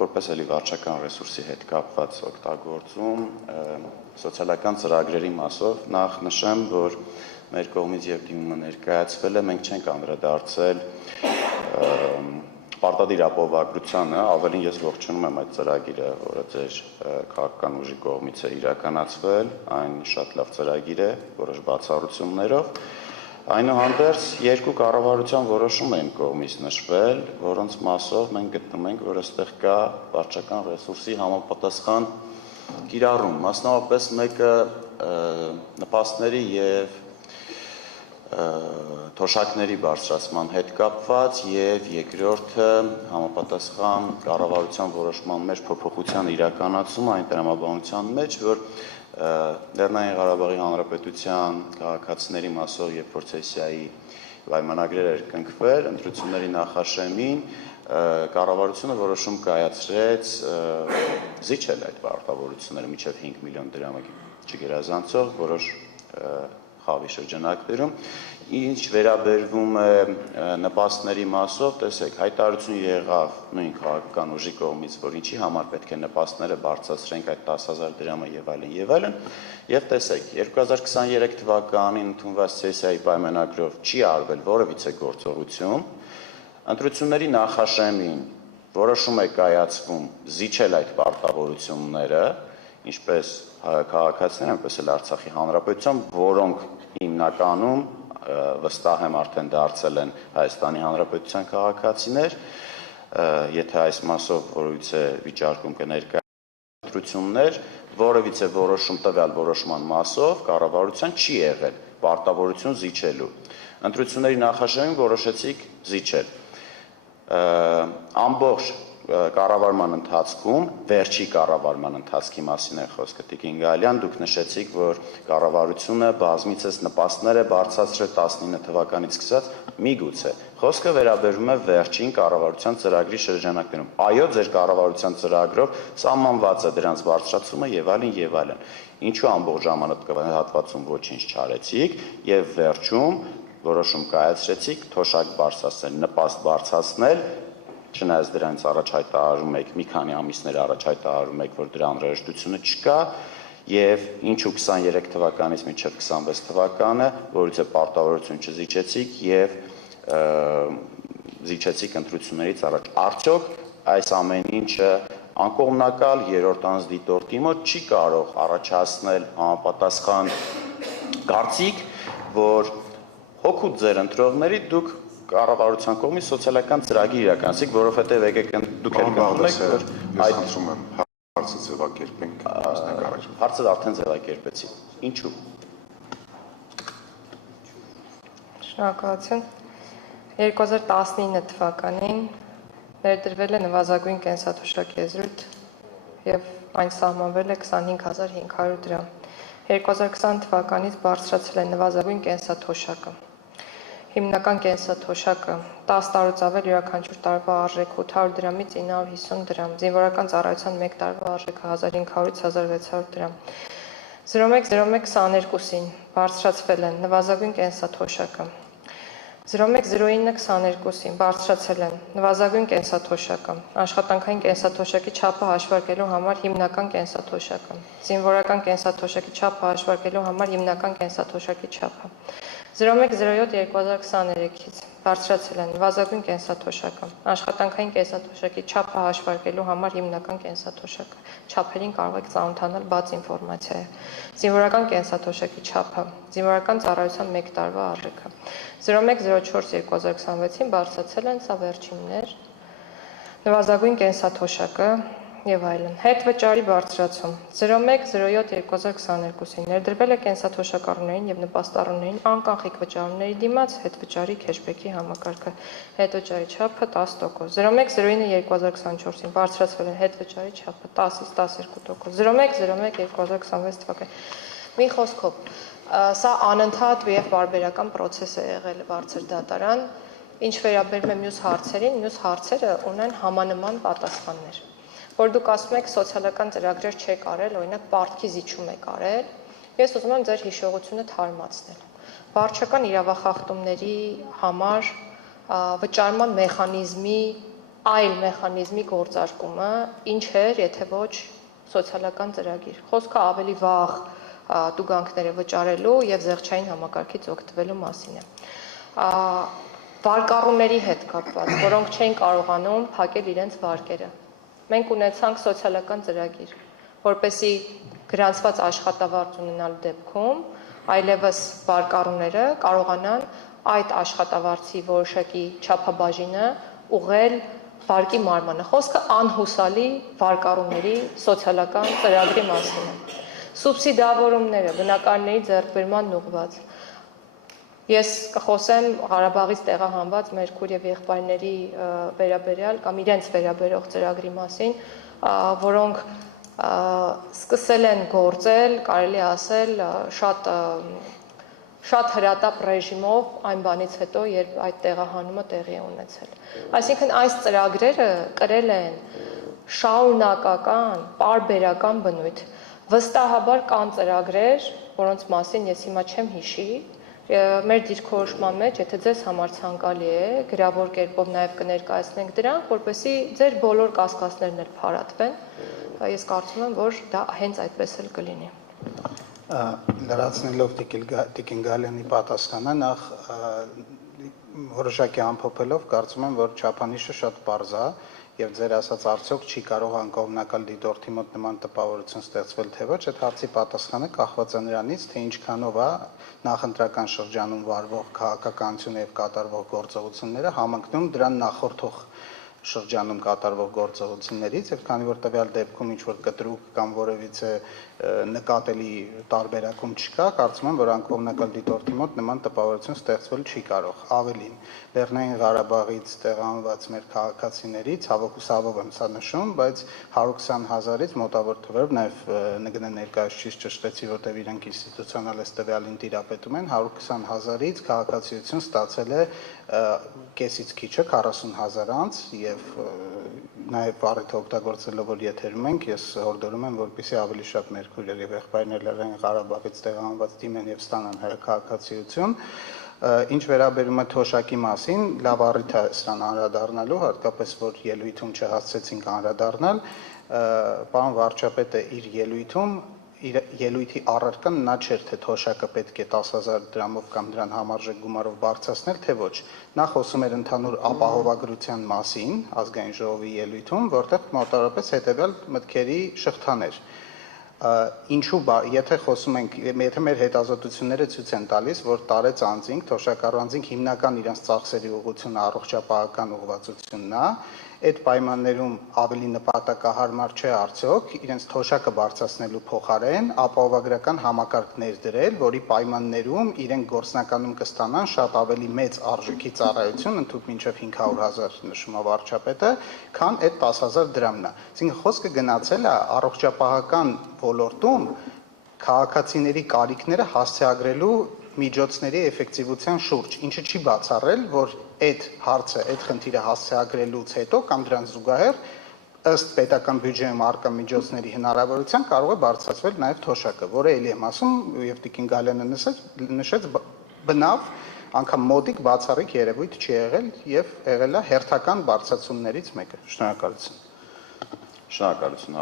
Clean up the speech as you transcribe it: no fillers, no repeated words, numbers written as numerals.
որպես էլի վարչական ռեսուրսի հետ կապված օգտագործում սոցիալական ծրագրերի մասով նախ նշեմ, որ մեր կողմից եւ դիմումը ներկայացվել է, մենք չենք անդրադարձել պարտադիր ապահովագրությանը, ավելին ես ողջունում եմ այդ ծրագիրը, որը ձեր քաղաքական ուժի կողմից է իրականացվել, այն շատ լավ ծրագիր է, որոշ բացառություններով։ Այնուհանդերձ երկու կառավարության որոշում են կողմից նշվել, որոնց մասով մենք գտնում ենք, որ այստեղ կա վարչական ռեսուրսի համապատասխան կիրառում, մասնավորապես մեկը նպաստների եւ թոշակների բարձրացման հետ կապված եւ երկրորդը համապատասխան կառավարության որոշման մեջ փոփոխության իրականացումը այն տրամաբանության մեջ, որ Լեռնային Ղարաբաղի Հանրապետության քաղաքացիների մասով եւ պրոցեսիայի պայմանագրեր էր կնքվել, ընտրությունների նախաշեմին կառավարությունը որոշում կայացրեց զիջել այդ պարտավորությունները մինչև 5 միլիոն դրամը չգերազանցող որոշ խավի շրջանակներում, ինչ վերաբերվում է նպաստների մասով, տեսեք, հայտարարություն եղավ նույն քաղաքական ուժի կողմից, որ ինչի համար պետք է նպաստները բարձրացրենք այդ 10,000 դրամը եւ այլն, եւ տեսեք, 2023 թվականին ընդունված սեսիայի պայմանագրով չի արվել որևիցե գործողություն, ընտրությունների նախաշեմին որոշում է կայացվում զիջել այդ պարտավորությունները, ինչպես քաղաքացիներ, այնպես էլ Արցախի Հանրապետության, որոնք հիմնականում վստահ եմ արդեն դարձել են Հայաստանի Հանրապետության քաղաքացիներ, եթե այս մասով որևիցե վիճարկում կներկայացվեն ընտրություններ, որևիցե որոշում տվյալ որոշման մասով կառավարության չի եղել պարտավորություն զիջելու։ Ընտրությունների նախաշեմին որոշեցիք զիջել։ Ամբողջ կառավարման ընթացքում, վերջի կառավարման ընթացքի մասին է խոսքը, Տիկին Գալյան, դուք նշեցիք, որ կառավարությունը բազմիցս նպաստներ է բարձրացրել 19 թվականից սկսած, միգուցե։ Խոսքը վերաբերում է վերջին կառավարության ծրագրի շրջանակներում։ Այո, ձեր կառավարության ծրագրով սահմանված է դրանց բարձրացումը եւ այլն եւ այլն։ Ինչու ամբողջ ժամանակահատվածում ոչինչ չարեցիք եւ վերջում որոշում կայացրեցիք թոշակ բարձրացնել, նպաստ բարձրացնել, չնայած դրանից առաջ հայտարարում եք, մի քանի ամիսներ առաջ հայտարարում եք, որ դրա անհրաժեշտությունը չկա, եւ ինչու 23 թվականից մինչեւ 26 թվականը, որից է պարտավորություն չզիջեցիք եւ զիջեցիք ընտրություններից առաջ։ Արդյոք այս ամեն ինչը անկողմնակալ երրորդ անձնիտորտի մոտ չի կարող առաջացնել համապատասխան կարծիք, որ հոգուտ ձեր ընտրողների դուք կառավարության կողմից սոցիալական ծրագիր իրականացիք, որովհետև եկեք դուք եք գտնում եք, որ այդ ասում եմ հարցը ձևակերպենք, հարցը արդեն ձևակերպեցի։ Ինչու։ Շնորհակալություն։ 2019 թվականին ներդրվել է նվազագույն կենսաթոշակ եզրույթ եւ այն սահմանվել է 25500 դրամ։ 2020 թվականից բարձրացել է նվազագույն կենսաթոշակը։ Հիմնական կենսաթոշակը 10 տարուց ավել յուրաքանչյուր տարվա արժեք 800 դրամից 950 դրամ, զինվորական ծառայության 1 տարվա արժեքը 1500-ից 1600 դրամ։ 010122-ին բարձրացվել են նվազագույն կենսաթոշակը։ 010922-ին բարձրացել են նվազագույն կենսաթոշակը, աշխատանքային կենսաթոշակի չափը հաշվարկելու համար հիմնական կենսաթոշակը, զինվորական կենսաթոշակի չափը հաշվարկելու համար հիմնական կենսաթոշակի չափը։ 0107-2023-ից բարձրացել են նվազագույն կենսաթոշակը, աշխատանքային կենսաթոշակի չափը հաշվարկելու համար հիմնական կենսաթոշակը, չափերին կարող եք ծանոթանալ բաց ինֆորմացիա է, զինվորական կենսաթոշակի չափը, զինվորական ծառայության 1 տարվա արժեքը, 0104-2026-ին բարձրացել են, սա վերջիններ, նվազագույն կենսաթոշակը եւ այլն։ Հետ վճարի բարձրացում 0107-2022-ին ներդրվել է կենսաթոշակառուներին եւ նպաստառուներին անկանխիկ վճարումների դիմաց հետ վճարի քեշբեքի համակարգը։ Հետ վճարի չափը 10%։ 0109-2024-ին բարձրացվել է հետ վճարի չափը 10-ից 12%։ 0101-2026 թվականին։ Մի խոսքով, սա անընդհատ եւ բարբերական process է եղել բարձր դատարան, ինչ վերաբերում է մյուս հարցերին, մյուս հարցերը ունեն համանման պատասխաններ։ Որ դուք ասում եք սոցիալական ծրագրեր չեք արել, օրինակ պարտքի զիջում եք արել, ես ուզում եմ ձեր հիշողությունը թարմացնել։ Վարչական իրավախախտումների համար վճարման մեխանիզմի այլ մեխանիզմի գործարկումը, ինչ էր, եթե ոչ սոցիալական ծրագիր։ Խոսքը ավելի վաղ տուգանքները վճարելու եւ զեղչային համակարգից օգտվելու մասին է։ Վարկառուների հետ կապված, որոնք չէին կարողանում փակել իրենց վարկերը։ Մենք ունեցանք սոցիալական ծրագիր, որպեսզի գրանցված աշխատավարձ ունենալու դեպքում այլևս վարկառուները կարողանան այդ աշխատավարձի որոշակի չափաբաժինը ուղղել վարկի մարմանը։ Խոսքը անհուսալի վարկառուների սոցիալական ծրագրի մասին է։ Սուբսիդավորումները, բնակարանների ձեռքբերման ուղղված։ Ես կխոսեմ Ղարաբաղից տեղահանված մեր քույր եւ եղբայրների վերաբերյալ կամ իրենց վերաբերող ծրագրի մասին, որոնք սկսել են գործել, կարելի ասել, շատ հրատապ ռեժիմով այն բանից հետո, երբ այդ տեղահանումը տեղի է ունեցել։ Այսինքն այս ծրագրերը կրել են շարունակական, պարբերական բնույթ։ Վստահաբար կան ծրագրեր, որոնց մասին ես հիմա չեմ հիշի, մեր դիրքորոշման մեջ, եթե ձեզ համար ցանկալի է, գրավոր կերպով նաև կներկայացնենք դրանք, որպեսզի ձեր բոլոր կասկածներն էլ փարատվեն։ Ես կարծում եմ, որ դա հենց այդպես էլ կլինի։ Լրացնելով Տիկին Գալյանի պատասխանը, նախ որոշակի ամփոփելով, կարծում եմ, որ չափանիշը շատ պարզ է եւ ձեր ասած արդյոք չի կարող անկողմնակալ դիտորդի մոտ նման տպավորություն ստեղծվել թե ոչ, այդ հարցի պատասխանը կախված է նրանից, թե ինչքանով է նախընտրական շրջանում վարվող քաղաքականությունը եւ կատարվող գործողությունները համընկնում դրան նախորդող շրջանում կատարվող գործողություններից եւ քանի որ տվյալ դեպքում ինչ որ կտրուկ կամ որևիցե նկատելի տարբերակում չկա, կարծում եմ, որ անկողմնակալ դիտորդի մոտ նման տպավորություն ստեղծվել չի կարող։ Ավելին, Լեռնային Ղարաբաղից տեղահանված մեր քաղաքացիներից, ցավով եմ սա նշում, բայց 120,000-ից մոտավոր թվերով նաեւ ՆԳՆ ներկայացուցիչ ճշտեցի, որտեղ իրենք ինստիտուցիոնալ այս տվյալին տիրապետում են, 120,000-ից քաղաքացիություն ստացել է կեսից քիչը 40,000 անց եւ նաեւ առիթ օգտագործելով որ եթերում ենք, ես հորդորում եմ, որպեսզի ավելի շատ մեր քույրեր եւ եղբայրներ Լեռնային Ղարաբաղից տեղահանված դիմեն եւ ստանան հայրաքաղաքացիություն։ Ինչ վերաբերում է թոշակի մասին, լավ առիթ է սրան անդրադառնալու, հատկապես որ ելույթում չհասցեցինք անդրադառնալ, պարոն վարչապետը իր ելույթում ելույթի առարկան նա չէր, թե թոշակը պետք է 10,000 դրամով կամ դրան համարժեք գումարով բարձրացնել, թե ոչ։ Նա խոսում էր ընդհանուր ապահովագրության մասին ազգային ժողովի ելույթում, որտեղ մոտավորապես հետևյալ մտքերի շղթան էր։ Ինչու եթե խոսում ենք, եթե մեր հետազոտությունները ցույց են տալիս, որ տարեց անձինք, թոշակառու հիմնական իրենց ծախսերի ուղղությունը առողջապահական ուղղվածությունն է, այդ պայմաններում ավելի նպատակահարմար չէ արդյոք իրենց թոշակը բարձրացնելու փոխարեն ապահովագրական համակարգ ներդրել, որի պայմաններում իրենք գործնականում կստանան շատ ավելի մեծ արժեքի ծառայություն, ընդհանուր մինչև 500,000 նշում է վարչապետը, քան այդ 10,000 դրամն է։ Այսինքն խոսքը գնացել է առողջապահական ոլորտում քաղաքացիների կարիքները հասցեագրելու միջոցների էֆեկտիվության շուրջ, ինչը չի բացառել, որ այդ հարցը, այդ խնդիրը հասցեագրելուց հետո կամ դրան զուգահեռ ըստ պետական բյուջեում առկա միջոցների հնարավորության կարող է բարձրացվել նաև թոշակը, որը ելի եմ ասում եւ Տիկին Գալյանը նշեց բնավ անգամ մոտիկ բացառիկ երևույթ չի եղել եւ եղել է հերթական բարձրացումներից մեկը։ Շնորհակալություն։ Շնորհակալություն